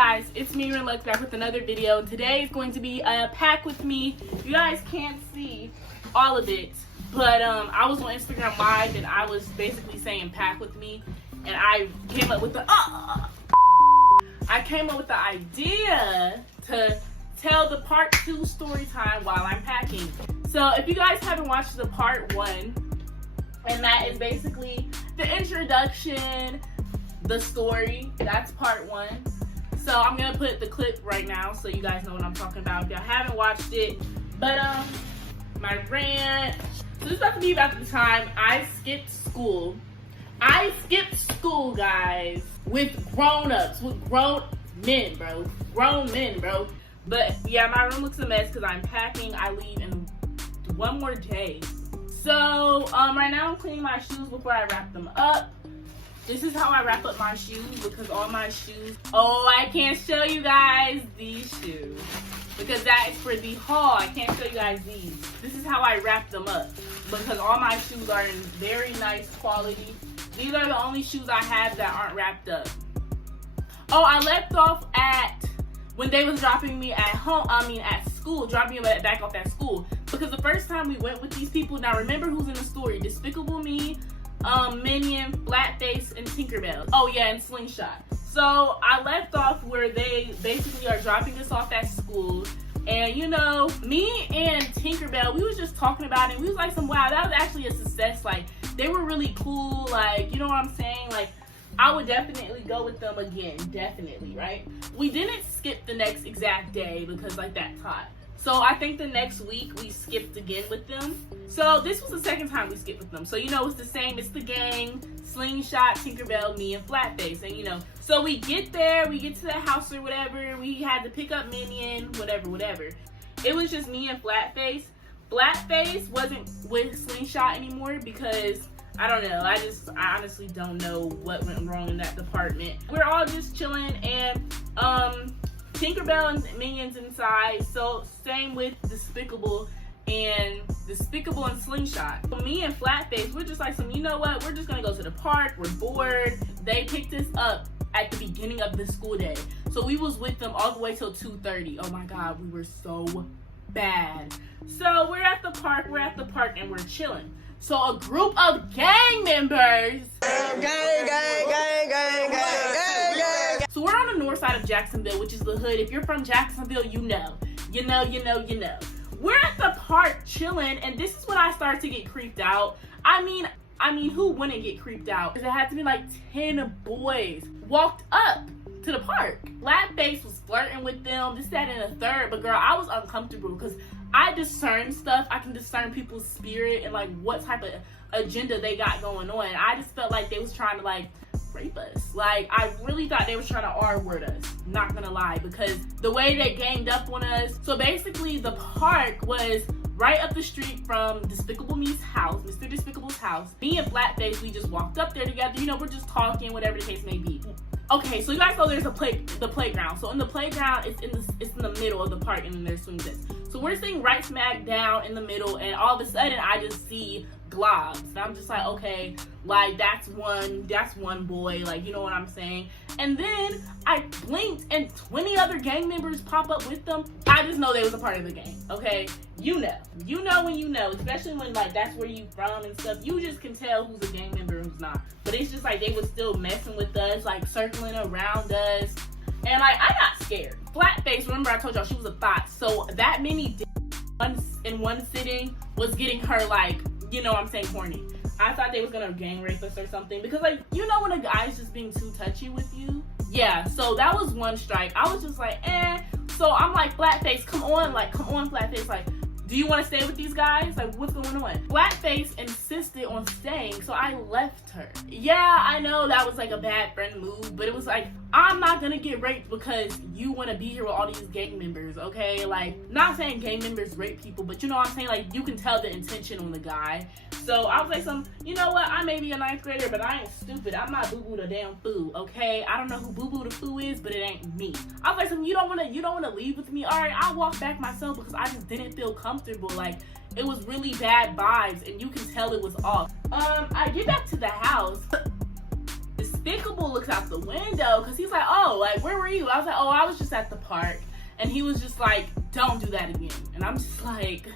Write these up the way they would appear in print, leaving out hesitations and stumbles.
guys, it's me, Renlux, back with another video. Today is going to be a pack with me. You guys can't see all of it, but I was on Instagram Live and I was basically saying pack with me, and I came up with the idea to tell the part 2 story time while I'm packing. So if you guys haven't watched the part 1, and that is basically the introduction, the story, that's part 1. So I'm gonna put the clip right now so you guys know what I'm talking about if y'all haven't watched it. But my rant. So this is about to be about the time I skipped school. I skipped school, guys, with grown-ups, with grown men, bro. Grown men, bro. But yeah, my room looks a mess because I'm packing. I leave in 1 more day. So right now I'm cleaning my shoes before I wrap them up. This is how I wrap up my shoes because all my shoes, I can't show you guys these shoes because that is for the haul. I can't show you guys these. This is how I wrap them up because all my shoes are in very nice quality. These are the only shoes I have that aren't wrapped up. Oh, I left off at when they was dropping me at home, at school, dropping me back off at school. Because the first time we went with these people, now remember who's in the story, Despicable Me, Minion, Flatface, and Tinkerbell. Oh yeah, and Slingshot. So I left off where they basically are dropping us off at school. And you know, me and Tinkerbell, we was just talking about it. We was like, wow, that was actually a success. Like, they were really cool. Like, you know what I'm saying? Like, I would definitely go with them again. Definitely, right? We didn't skip the next exact day because like that's hot. So I think the next week we skipped again with them. So this was the second time we skipped with them. So you know it's the same. It's the gang, Slingshot, Tinkerbell, me, and Flatface. And you know, so we get there, we get to the house or whatever. We had to pick up Minion, whatever. It was just me and Flatface. Flatface wasn't with Slingshot anymore because I don't know. I honestly don't know what went wrong in that department. We're all just chilling, and Tinkerbell and Minion's inside. So same with Despicable and Slingshot. So me and Flatface, we're just like, you know what? We're just gonna go to the park. We're bored. They picked us up at the beginning of the school day, so we was with them all the way till 2:30. Oh my God, we were so bad. So we're at the park, and we're chilling. So a group of gang members. Gang. So we're on the north side of Jacksonville, which is the hood. If you're from Jacksonville, you know. We're at the park chilling, and this is when I started to get creeped out. I mean, who wouldn't get creeped out? Because it had to be like 10 boys walked up to the park. Flatface was flirting with them, this, that, and a third. But girl, I was uncomfortable because I discern stuff. I can discern people's spirit and like what type of agenda they got going on. And I just felt like they was trying to like rape us. Like, I really thought they was trying to R-word us. Not gonna lie, because the way they ganged up on us. So basically the park was right up the street from Despicable Me's house, Mr. Despicable's house. Me and Flatface, we just walked up there together. You know, we're just talking, whatever the case may be. Okay, so you guys know there's the playground. So in the playground, it's in the middle of the park, and then there's swing sets. So we're sitting right smack down in the middle, and all of a sudden I just see globs. And I'm just like, okay, like that's one boy, like, you know what I'm saying? And then I blinked and 20 other gang members pop up with them. I just know they was a part of the gang, okay? You know when you know, especially when like that's where you from and stuff. You just can tell who's a gang member and who's not. But it's just like they was still messing with us, like circling around us. And like I got scared. Flatface, remember I told y'all she was a thought. So that many in one sitting was getting her like, you know what I'm saying, horny. I thought they was gonna gang rape us or something because like, you know when a guy's just being too touchy with you? Yeah, so that was one strike. I was just like, So I'm like, Flatface, come on, Flatface, like, do you want to stay with these guys? Like, what's going on? Flatface insisted on staying, so I left her. Yeah, I know that was like a bad friend move, but it was like, I'm not gonna get raped because you want to be here with all these gang members, okay? Like, not saying gang members rape people, but you know what I'm saying? Like, you can tell the intention on the guy. So I was like, you know what? I may be a 9th grader, but I ain't stupid. I'm not Boo Boo the damn Foo, okay? I don't know who Boo Boo the Foo is, but it ain't me. I was like, you don't wanna leave with me? All right, I'll walk back myself because I just didn't feel comfortable. Like, it was really bad vibes, and you can tell it was off. I get back to the house. Despicable looks out the window because he's like, oh, go? Like, where were you? I was like, oh, I was just at the park. And he was just like, don't do that again. And I'm just like,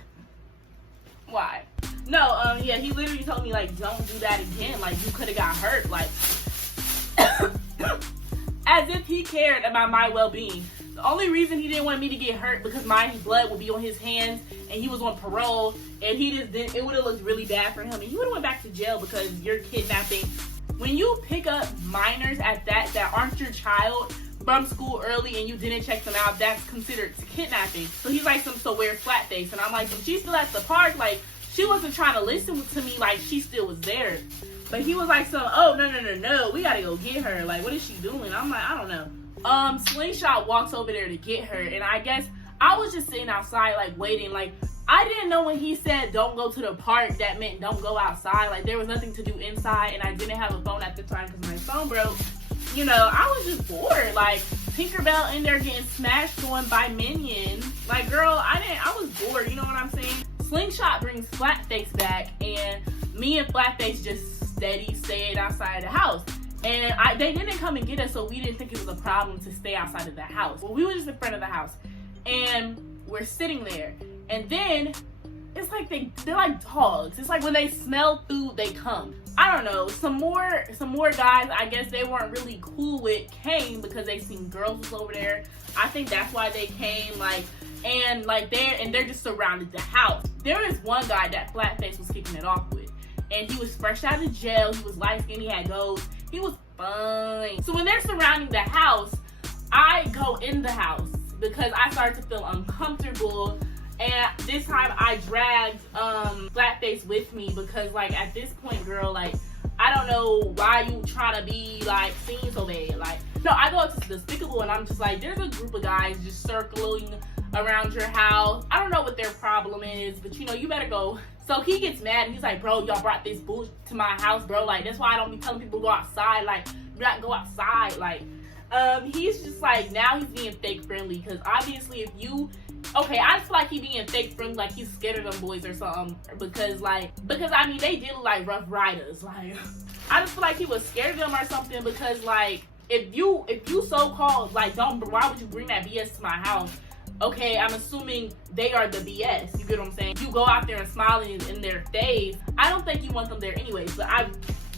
why? No, yeah, he literally told me, like, don't do that again. Like, you could have got hurt. Like, as if he cared about my well-being. The only reason he didn't want me to get hurt because my blood would be on his hands and he was on parole and he just didn't, it would have looked really bad for him and he would have went back to jail because you're kidnapping. When you pick up minors at that aren't your child from school early and you didn't check them out, that's considered kidnapping. So he's like, so wear flat face. And I'm like, if she's still at the park, like, she wasn't trying to listen to me, like, she still was there. But he was like, oh, no, we gotta go get her. Like, what is she doing? I'm like, I don't know. Slingshot walks over there to get her, and I guess I was just sitting outside, like, waiting. Like, I didn't know when he said don't go to the park, that meant don't go outside. Like, there was nothing to do inside, and I didn't have a phone at the time because my phone broke. You know, I was just bored. Like, Tinkerbell in there getting smashed on by minions. Like, girl, I was bored, you know what I'm saying? Slingshot brings Flatface back, and me and Flatface just steady stayed outside of the house. And they didn't come and get us, so we didn't think it was a problem to stay outside of the house. Well, we were just in front of the house, and we're sitting there. And then it's like they're like dogs. It's like when they smell food, they come. I don't know. Some more guys, I guess they weren't really cool with came because they seen girls was over there. I think that's why they came. They're just surrounded the house. There is one guy that Flatface was kicking it off with. And he was fresh out of jail. He was light skinned. He had goals. He was fine. So when they're surrounding the house, I go in the house because I started to feel uncomfortable. And this time I dragged Flatface with me because, like, at this point, girl, like, I don't know why you trying to be, like, seen so bad. Like, no, I go up to Despicable and I'm just like, there's a group of guys just circling around your house. I don't know what their problem is, but, you know, you better go. So he gets mad and he's like, bro, y'all brought this bullshit to my house, bro. Like, that's why I don't be telling people to go outside. Like, do not go outside. Like, he's just like, now he's being fake friendly. Because obviously I just feel like he being fake friendly, like he's scared of them boys or something. Because I mean, they did look like rough riders. Like, I just feel like he was scared of them or something because, like, if you so-called, like, why would you bring that BS to my house? Okay, I'm assuming they are the BS. You get what I'm saying? You go out there and smile in their face. I don't think you want them there anyways. But I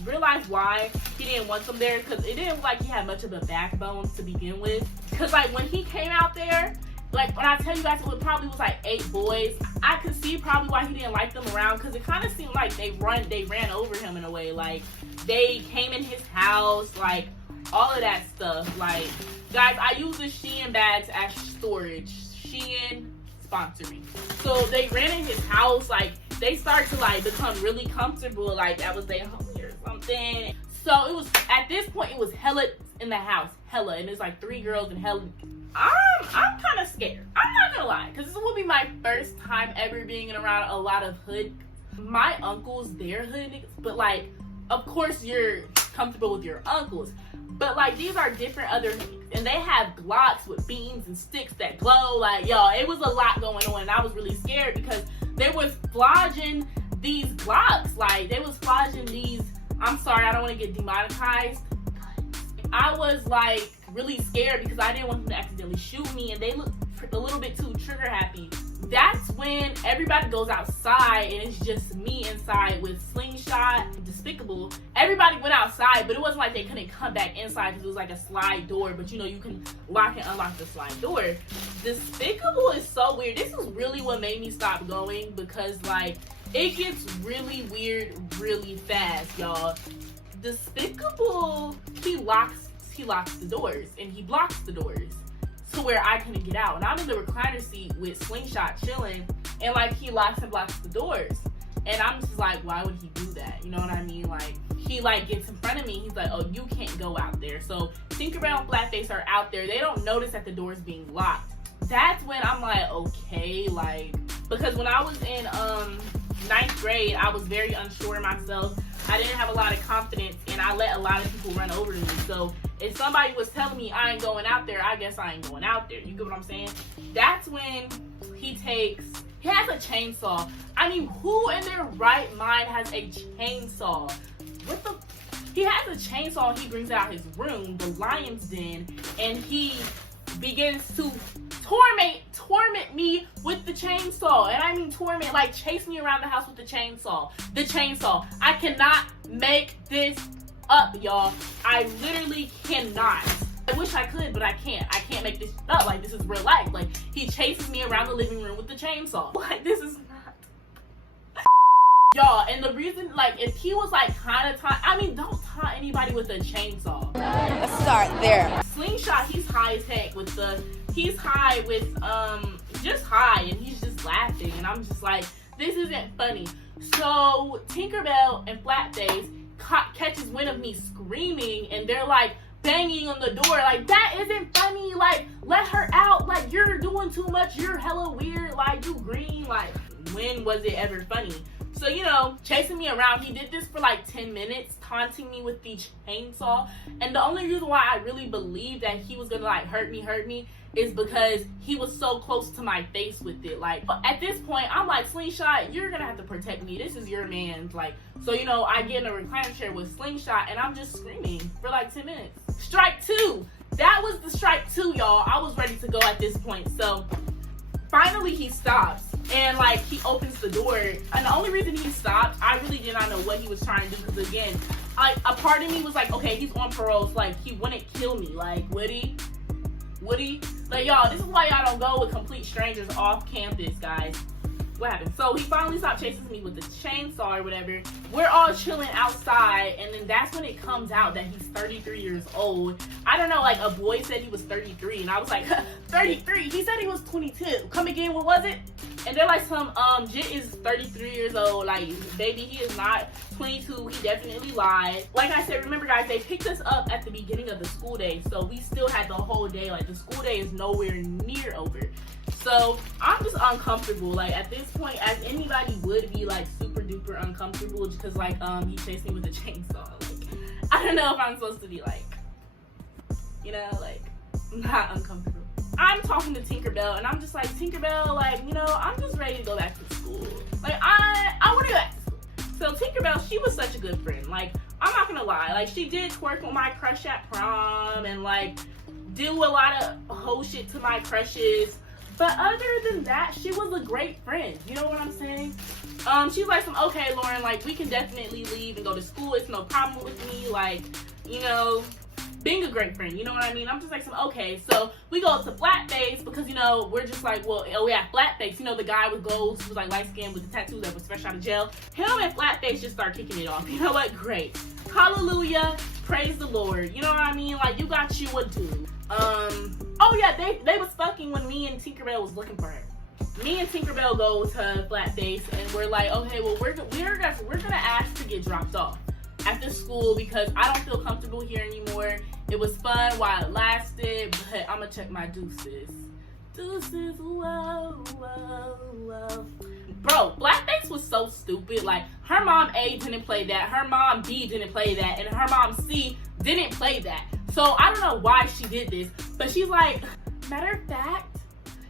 realized why he didn't want them there because it didn't look like he had much of a backbone to begin with. Because, like, when he came out there, like, when I tell you guys it probably was like 8 boys, I could see probably why he didn't like them around because it kind of seemed like they ran over him in a way. Like, they came in his house, like, all of that stuff. Like, guys, I use the Shein bags as storage. Shein, sponsor me. So they ran in his house, like, they started to, like, become really comfortable, like that was their homie or something. So it was, at this point, it was hella in the house, hella, and it's like 3 girls and hella. I'm kind of scared. I'm not gonna lie, because this will be my first time ever being around a lot of hood. My uncles, they're hood niggas, but, like, of course you're comfortable with your uncles. But, like, these are different other niggas. And they have Glocks with beams and sticks that glow. Like, y'all, it was a lot going on. And I was really scared because they was flogging these Glocks. Like, they was flogging these, I'm sorry, I don't want to get demonetized. I was, like, really scared because I didn't want them to accidentally shoot me. And they looked a little bit too trigger happy. That's when everybody goes outside and it's just me inside with Slingshot and Despicable. Everybody went outside, but it wasn't like they couldn't come back inside because it was like a slide door. But, you know, you can lock and unlock the slide door. Despicable is so weird. This is really what made me stop going because, like, it gets really weird really fast, y'all. Despicable, he locks the doors and he blocks the doors to where I couldn't get out. And I'm in the recliner seat with Slingshot chilling, and, like, he locks and blocks the doors. And I'm just like, why would he do that? You know what I mean? Like, he, like, gets in front of me. He's like, oh, you can't go out there. So Tinkerbell and Flatface are out there. They don't notice that the door's being locked. That's when I'm like, okay, like, because when I was in 9th grade, I was very unsure of myself. I didn't have a lot of confidence, and I let a lot of people run over to me. So if somebody was telling me I ain't going out there, I guess I ain't going out there. You get what I'm saying? That's when he has a chainsaw. I mean, who in their right mind has a chainsaw? What the? He has a chainsaw and he brings out his room, the lion's den, and he begins to torment me with the chainsaw. And I mean torment, like chase me around the house with the chainsaw. I cannot make this up, y'all. I literally cannot. I wish I could, but I can't. I can't make this up. Like, this is real life. Like, he chases me around the living room with the chainsaw. Like, this is not. Y'all, and the reason, like, if he was, like, kind of don't taunt anybody with a chainsaw. Let's start there. Slingshot, he's high as heck with he's high with, just high, and he's just laughing, and I'm just like, this isn't funny. So, Tinkerbell and Flatface catches wind of me screaming, and they're like, banging on the door, like, that isn't funny, like, let her out, like, you're doing too much, you're hella weird, like, you green, like, when was it ever funny? So, you know, chasing me around, he did this for like 10 minutes, taunting me with the chainsaw, and the only reason why I really believed that he was gonna, like, hurt me, is because he was so close to my face with it. Like, at this point, I'm like, Slingshot, you're gonna have to protect me, this is your man, like, so, you know, I get in a recliner chair with Slingshot, and I'm just screaming for like 10 minutes. Strike 2. That was the strike 2, y'all. I was ready to go at this point. So finally he stops, and like, he opens the door, and the only reason he stopped, I really did not know what he was trying to do, because again, a part of me was like, okay, he's on parole, so like, he wouldn't kill me. Like, would he? Like, y'all, this is why y'all don't go with complete strangers off campus, guys. What happened? So he finally stopped chasing me with the chainsaw or whatever. We're all chilling outside, and then that's when it comes out that he's 33 years old. I don't know, like, a boy said he was 33, and I was like, 33? He said he was 22. Come again, what was it? And they're like, Jit is 33 years old. Like, baby, he is not 22. He definitely lied. Like I said, remember, guys, they picked us up at the beginning of the school day, so we still had the whole day. Like, the school day is nowhere near over. So I'm just uncomfortable. Like, at this point, as anybody would be, like, super duper uncomfortable, because like, he chased me with a chainsaw. Like, I don't know if I'm supposed to be like, you know, like, not uncomfortable. I'm talking to Tinkerbell, and I'm just like, Tinkerbell, like, you know, I'm just ready to go back to school. Like, I want to go back to school. So Tinkerbell, she was such a good friend. Like, I'm not gonna lie, like, she did twerk with my crush at prom, and like, do a lot of whole shit to my crushes. But other than that, she was a great friend. You know what I'm saying? She's like, okay, Lauren, like, we can definitely leave and go to school. It's no problem with me. Like, you know, being a great friend. You know what I mean? I'm just like, okay. So we go to Flatface because, you know, we're just like, well, oh yeah, Flatface. You know, the guy with goals who was like light skinned with the tattoos that was fresh out of jail. Him and Flatface just start kicking it off. You know what? Great. Hallelujah. Praise the Lord. You know what I mean? Like, you got you a dude. Oh yeah, they was fucking when me and Tinkerbell was looking for her. Me and Tinkerbell go to Flatface, and we're like, okay, well, we're gonna ask to get dropped off at this school because I don't feel comfortable here anymore. It was fun while it lasted, but I'm gonna check my deuces. Deuces, whoa, whoa, whoa. Bro, Blackface was so stupid. Like, her mom A didn't play that, her mom B didn't play that, and her mom C didn't play that. So I don't know why she did this, but she's like, matter of fact,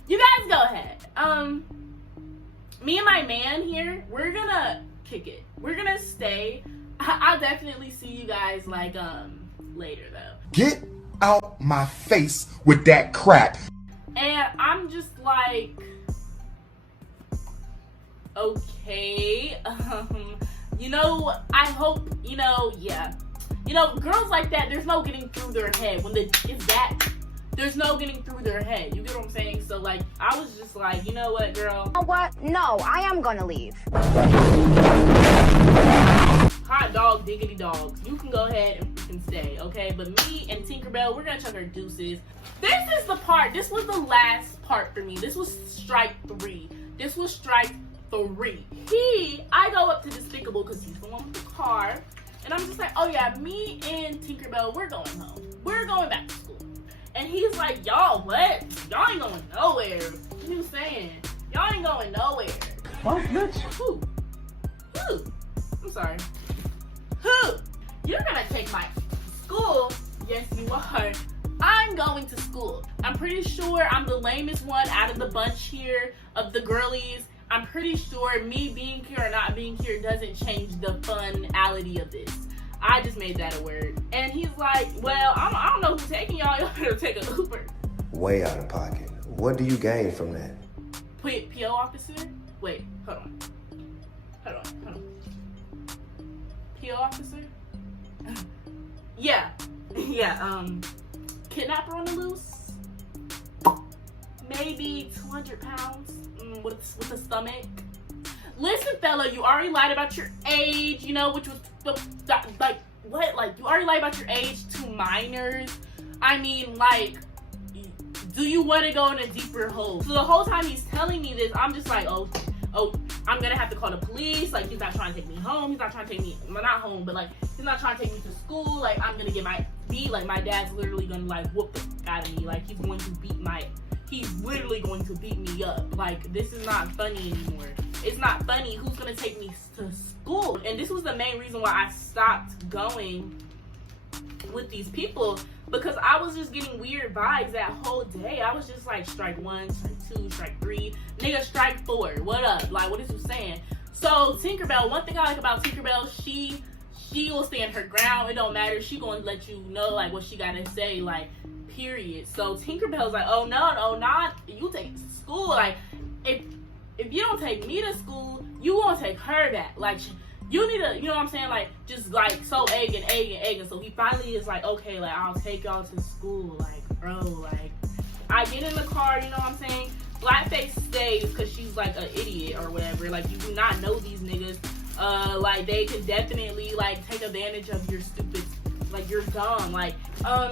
you guys go ahead. Me and my man here, we're gonna kick it. We're gonna stay. I'll definitely see you guys like later though. Get out my face with that crap. And I'm just like, okay, you know, I hope, you know, yeah. You know, girls like that, there's no getting through their head. When it's that, there's no getting through their head. You get what I'm saying? So, like, I was just like, you know what, girl? You know what? No, I am gonna leave. Hot dog, diggity dogs. You can go ahead and freaking stay, okay? But me and Tinkerbell, we're gonna chuck our deuces. This is the part, this was the last part for me. This was strike 3. This was strike 3. I go up to Despicable because he's the one with the car. And I'm just like, oh yeah, me and Tinkerbell, we're going home. We're going back to school. And he's like, y'all what? Y'all ain't going nowhere. What are you saying? Y'all ain't going nowhere. What, bitch? Who? I'm sorry. Who? You're gonna take my school? Yes, you are. I'm going to school. I'm pretty sure I'm the lamest one out of the bunch here of the girlies. I'm pretty sure me being here or not being here doesn't change the funality of this. I just made that a word. And he's like, well, I don't know who's taking y'all. Y'all better take a Uber. Way out of pocket. What do you gain from that? PO officer? Wait, hold on. PO officer? Yeah. Kidnapper on the loose? Maybe 200 pounds with a stomach. Listen, fella, you already lied about your age, you know, which was, like, what? Like, you already lied about your age to minors? I mean, like, do you want to go in a deeper hole? So the whole time he's telling me this, I'm just like, oh, I'm gonna have to call the police. Like, he's not trying to take me home. He's not trying to take me, well, not home, but like, he's not trying to take me to school. Like, I'm gonna get my beat. Like, my dad's literally gonna like whoop the out of me. Like, he's literally going to beat me up. Like, this is not funny anymore. It's not funny. Who's gonna take me to school? And this was the main reason why I stopped going with these people, because I was just getting weird vibes that whole day. I was just like, strike 1, strike 2, strike 3, nigga, strike 4. What up? Like, what is you saying? So Tinkerbell, one thing I like about Tinkerbell, she will stand her ground. It don't matter. She gonna let you know like what she gotta say, like, period. So Tinkerbell's like, oh no, not you take it to school. Like, if you don't take me to school, you won't take her back. Like, you need to, you know what I'm saying? Like, just like so egging. So he finally is like, okay, like, I'll take y'all to school. Like, bro, like, I get in the car, you know what I'm saying? Blackface stays because she's like an idiot or whatever. Like, you do not know these niggas. Like, they could definitely like take advantage of your stupid, like, you're dumb. Like,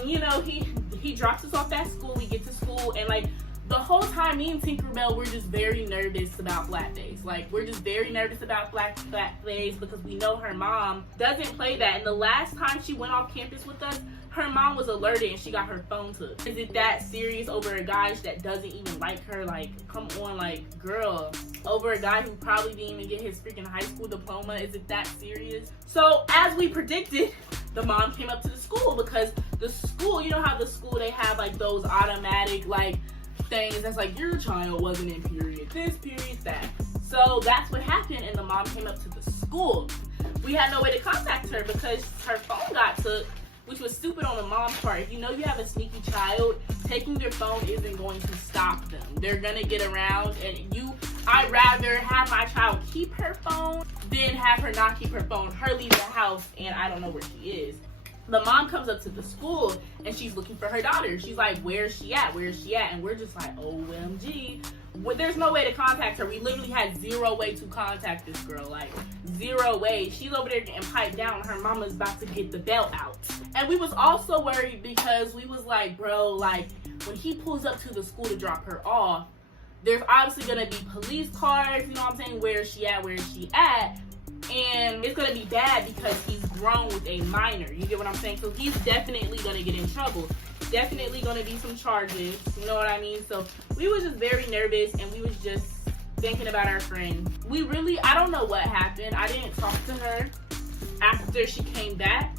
you know, he drops us off at school. We get to school, and like, the whole time, me and Tinkerbell, we're just very nervous about Blackface. Like, we're just very nervous about Blackface because we know her mom doesn't play that. And the last time she went off campus with us, her mom was alerted and she got her phone took. Is it that serious over a guy that doesn't even like her? Like, come on, like, girl. Over a guy who probably didn't even get his freaking high school diploma? Is it that serious? So, as we predicted, the mom came up to the school because the school, you know how the school, they have like those automatic, like, things that's like, your child wasn't in period this, period that. So that's what happened, and the mom came up to the school. We had no way to contact her because her phone got took, which was stupid on the mom's part. If you know you have a sneaky child, taking their phone isn't going to stop them. They're gonna get around, and I'd rather have my child keep her phone than have her not keep her phone, her leave the house, and I don't know where she is. The mom comes up to the school and she's looking for her daughter. She's like, where's she at? And we're just like, OMG. Well, there's no way to contact her. We literally had zero way to contact this girl. Like, zero way. She's over there getting piped down. Her mama's about to get the belt out. And we was also worried because we was like, bro, like, when he pulls up to the school to drop her off, there's obviously going to be police cars. You know what I'm saying? Where is she at? And it's gonna be bad because he's grown with a minor. You get what I'm saying? So he's definitely gonna get in trouble. Definitely gonna be some charges. You know what I mean? So we was just very nervous, and we was just thinking about our friend. I don't know what happened. I didn't talk to her after she came back.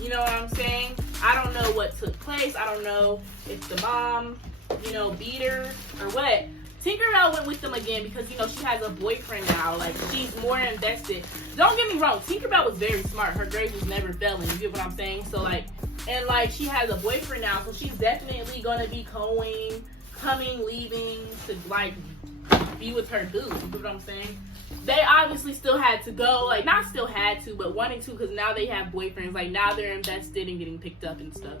You know what I'm saying? I don't know what took place. I don't know if the mom, you know, beat her or what. Tinkerbell went with them again because, you know, she has a boyfriend now. Like, she's more invested. Don't get me wrong. Tinkerbell was very smart. Her grades was never failing. You get what I'm saying? So, like, and, like, she has a boyfriend now. So, she's definitely going to be coming, leaving to, like, be with her boo. You get what I'm saying? They obviously still had to go. Like, not still had to, but wanted to because now they have boyfriends. Like, now they're invested in getting picked up and stuff.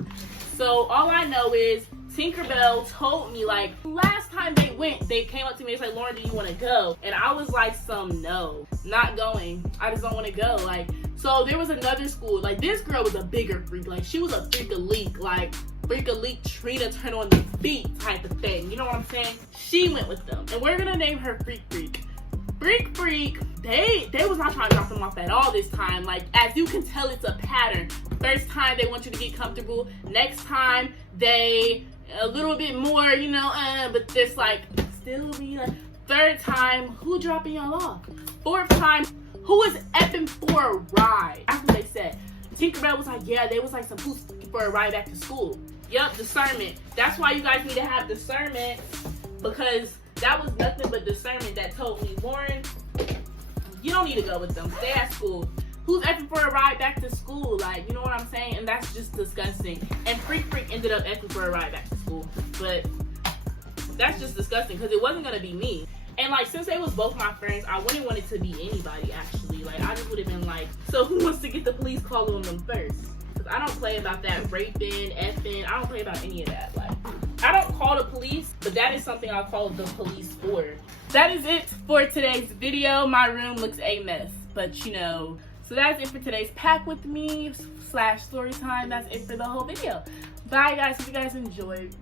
So, all I know is Tinkerbell told me, like, last time they went, they came up to me and said, Lauren, do you want to go? And I was like, no, not going. I just don't want to go. Like, so there was another school. Like, this girl was a bigger freak. Like, she was a freak-a-leak. Like, freak-a-leak Trina turn on the beat type of thing. You know what I'm saying? She went with them. And we're going to name her Freak. Freak, they was not trying to drop them off at all this time. Like, as you can tell, it's a pattern. First time, they want you to get comfortable. Next time, they a little bit more, you know, but this, like, still be like, third time, who dropping y'all off? Fourth time, who is effing for a ride? That's what they said. Tinkerbell was like, yeah, they was like some who's looking for a ride back to school. Yup, discernment. That's why you guys need to have discernment, because that was nothing but discernment that told me, Lauren, you don't need to go with them. Stay at school. who's effing for a ride back to school? Like, you know what I'm saying? And that's just disgusting. And Freak ended up effing for a ride back to school. But that's just disgusting because it wasn't gonna be me. And like, since they was both my friends, I wouldn't want it to be anybody actually. Like, I just would have been like, so who wants to get the police call on them first? Because I don't play about that raping, effing. I don't play about any of that. Like, I don't call the police, but that is something I'll call the police for. That is it for today's video. My room looks a mess, but you know. So that's it for today's pack with me / story time. That's it for the whole video. Bye guys, hope you guys enjoyed.